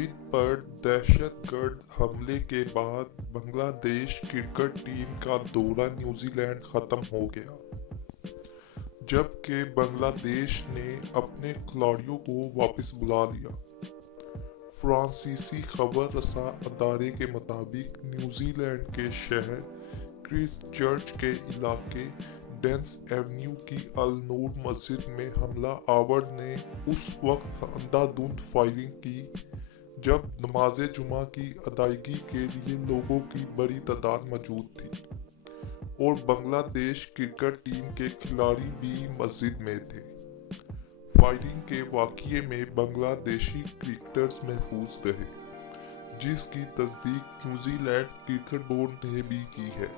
مسجد پر دہشت گرد حملے کے بعد بنگلہ دیش کرکٹ ٹیم کا دورہ نیوزی لینڈ ختم ہو گیا، جبکہ بنگلہ دیش نے اپنے کھلاڑیوں کو واپس بلا لیا۔ فرانسیسی خبر رساں ادارے کے مطابق نیوزی لینڈ کے شہر کرائسٹ چرچ کے علاقے ڈینس ایونیو کی النور مسجد میں حملہ آور نے اس وقت اندھا دھند فائرنگ کی جب نماز جمعہ کی ادائیگی کے لیے لوگوں کی بڑی تعداد موجود تھی، اور بنگلہ دیش کرکٹ ٹیم کے کھلاڑی بھی مسجد میں تھے۔ فائرنگ کے واقعے میں بنگلہ دیشی کرکٹرز محفوظ رہے، جس کی تصدیق نیوزی لینڈ کرکٹ بورڈ نے بھی کی ہے۔